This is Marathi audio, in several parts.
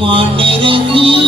মনের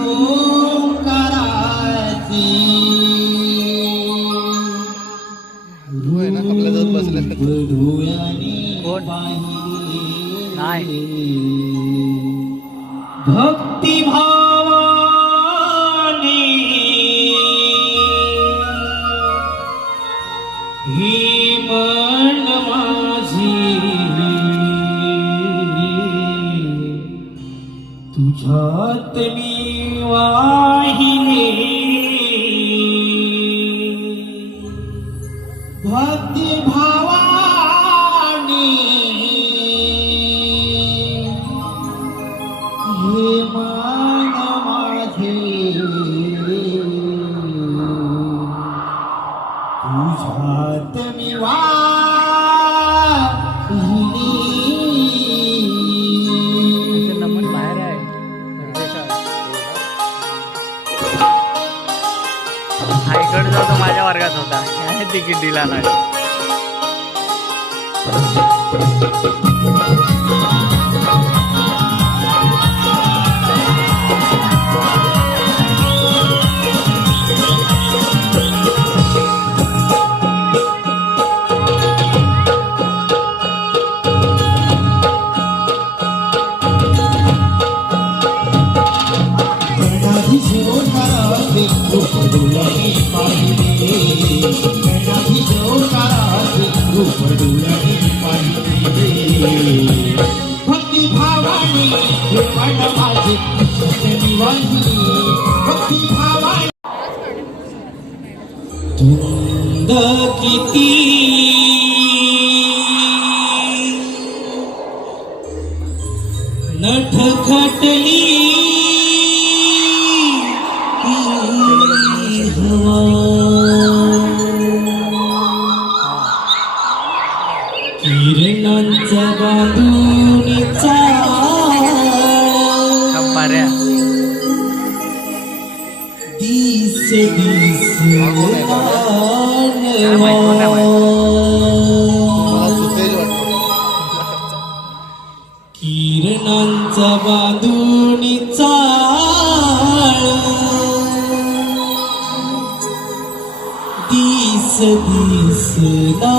Oh. भक्ति भा to itu yae tikidila शुद्ध किती? नठ खटली किरणांचा बांधून चाळ दिस दिसला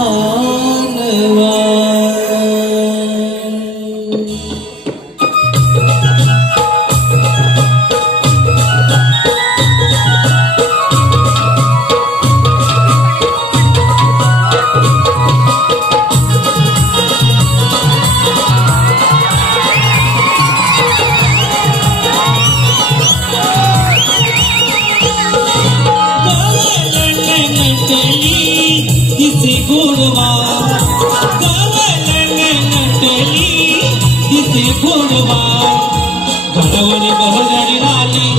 घडवणी बहरणी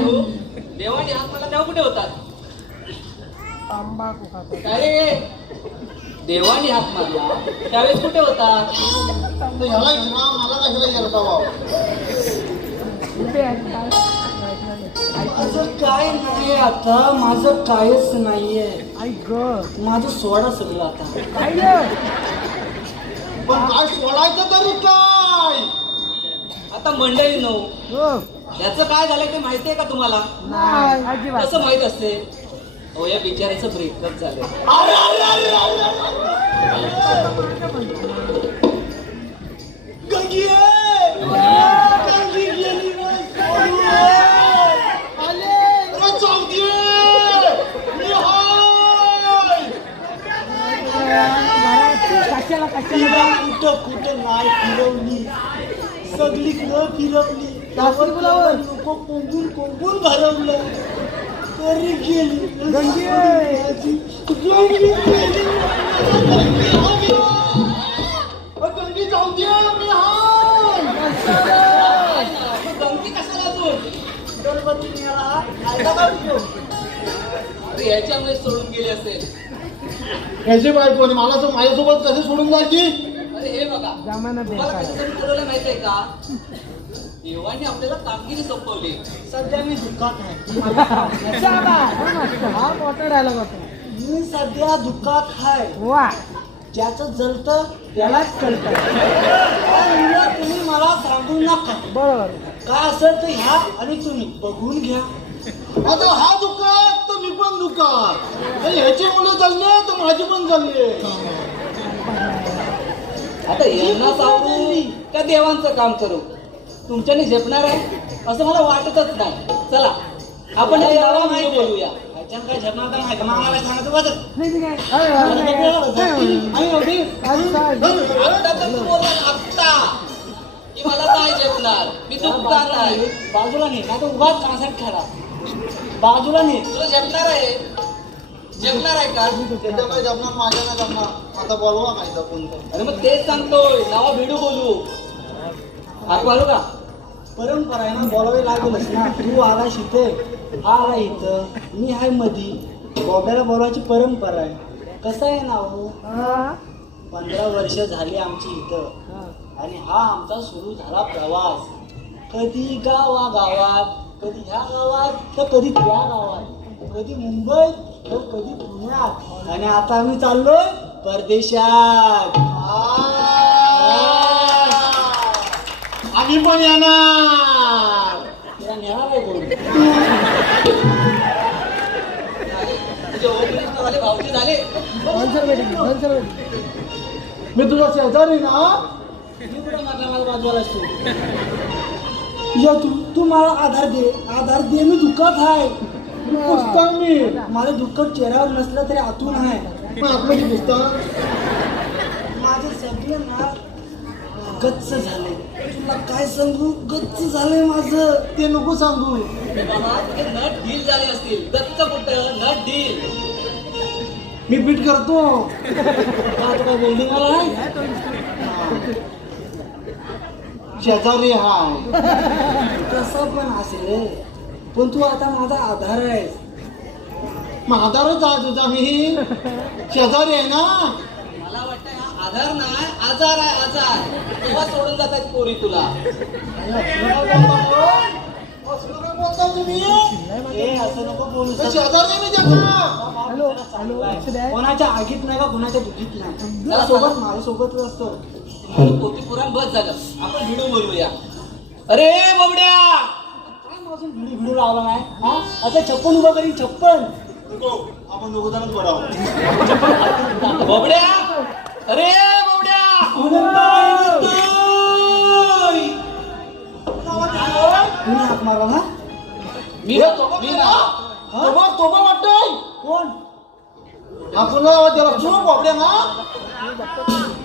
हो. देवाने नगरा कागपुरी कुठे होतात? हो? देवाने हात? मला कुठे होतात काय रे हात मारला त्यावेळेस कुठे होता माझं काय नाही आता माझं कायच नाहीये. माझं सोडा सगळं आता. पण काय सोडायचं तरी काय? आता मंडळी नो याचं काय झालं ते माहितीये का तुम्हाला? कसं माहीत असते? हो या बिचाऱ्याचं ब्रेकअप झालं. कुठं कुठं नाही फिरवली. सगळीकडं फिरवली. लोक कोंबून कोंबून भरवलं. तरी गेली गंगी गंगी गेली. अरे गंगी चावती आहे. मी हाय. मग गमती कशाला तू गणपती मेळा खायला का उपयोग? अरे याच्यामुळे सोडून गेली असेल याची बायको आणि मला तर माझ्यासोबत कसे सोडून जायची अरे हे बघा तुम्हाला कशासाठी बोलवलं माहितीये का देवाने आपल्याला कामगिरी सोपवली. सध्या मी दुःखात आहे. मी सध्या दुःखात आहे. ज्याचं जलत त्यालाच कळत. तुम्ही मला सांगू नका. बरोबर. काय असेल तर ह्या आणि तुम्ही बघून घ्या. आता हा दुकान तर मी पण दुकान आणि ह्याची मुलं चालले तर माझी पण चालली आता यांना सांगू का देवांचं काम करू? तुमच्याने झेपणार आहे? असं मला वाटतच नाही. चला आपण हे देवा माहिती बोलूया. ह्याच्यानं काय झेपणार तर आत्ता की मला नाही मी दुखणार बाजूला नाही खेळा बाजूला नाही तुला जेवणार आहे जेवणार आहे का त्याच्या काय जमणार. माझ्या नाही जमणार. आता बोलवा तर कोणतं. अरे मग तेच सांगतोय. नावा भिडू बोलू. हात मारू का? परंपरा आहे ना बोलावे लागेलच ना. तू आला इथे हा आला इथं मी हाय मधी. बॉब्याला बोलायची परंपरा आहे. कसं आहे ना हो पंधरा वर्ष झाली आमची इथं. आणि हा आमचा सुरू झाला प्रवास. कधी गावा गावात कधी ह्या गावात तर कधी त्या गावात. कधी मुंबईत तर कधी पुण्यात. आणि आता आम्ही चाललोय परदेशात. आम्ही पण येणार. तिला नेणार आहे कोण झाले भाऊजी झाले मी तुझा शेजारी ना मी कुठं मारला बाजूला असतो या तू तू मला आधार दे. आधार दे मी दुःखात आहे. पुस्तक मी. माझं दुःख चेहऱ्यावर नसलं तरी आतून आहे. पण आतमध्ये पुस्तक माझं सगळं ना गच्च झाले तुला काय सांगू? गच्च झालंय माझं. ते नको सांगू नट ढील झाले असतील. दत्त कुठं? नट ढील. मी बीट करतो. आता काय आहे शेजारी हाय. कसं पण असेल. पण तू आता माझा आधार आहेस. मग आधारच आहे तुझा मी. शेजारी आहे ना? मला हा आधार नाही आजार आहे आजार. तेव्हा सोडून जात आहेत पोरी तुला. असं कोणाच्या आगीत नाही का कोणाच्या दुखीत नाही. सोबत माझ्या सोबतच असतो पोती पुराण बस झालं आपण व्हिडिओ बोलूया अरे बाबड्या! काय अजून व्हिडिओ व्हिडिओ लावला नाही? हा? आता छप्पन उभं करीन छप्पन. आपण दोघं जणच बाबड्या! अरे बाबड्या! कुणी हात मारला ना मी हे? मी? ना तोबा तोबा वाटतोय. कोण? आपण त्याला चूप वापड्या ना?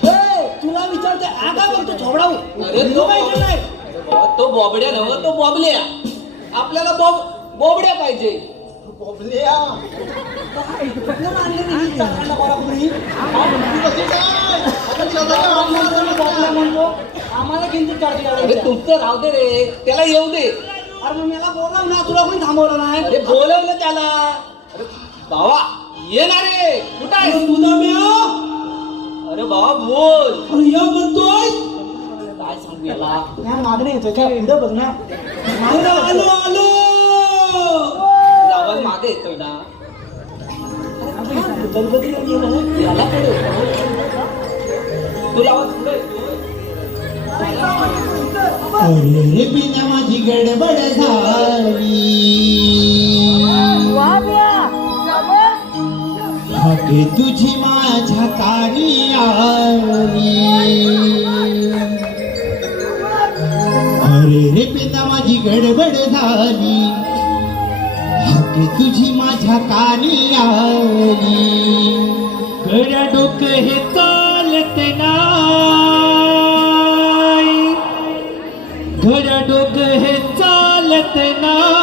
ए, तुला विचारते आगा बोलतो झोबडाऊ अरे तो नाही. तो बॉबड्या नव तो बॉबल्या. आपल्याला बॉब बोबड्या पाहिजे. बोबल्या कुठलं आणले नाही ही चाकणला कोल्हापुरी? तू कशी काय? म्हणतो आम्हाला किंचित काळजी अरे करायची तुमचं राहू दे रे. त्याला येऊ दे. अरे मग मला बोलाव ना. तुला कोणी थांबवलं नाही? अरे बोलवलं त्याला. अरे बाबा ये ना रे. कुठं आहे तुझा अरे बाबा बोल. या म्हणतोय. काय सांगू याला? नाही मागणे येतोय. काय पुढे बघ ना. आलो आलो. आवाज मागे येतोय ना. अरे, गणपतीला गेलं याला पुढे येतोय. तुला आवाज पुढे येतोय. अरे बिना माझी गडबड झाली. हाके तुझी माझ्या आली. अरे रे बिना माझी गडबड झाली. तुझी माझ्या कानी आली गड्या डोक हे चालत ना गड्या डोक हे चालत ना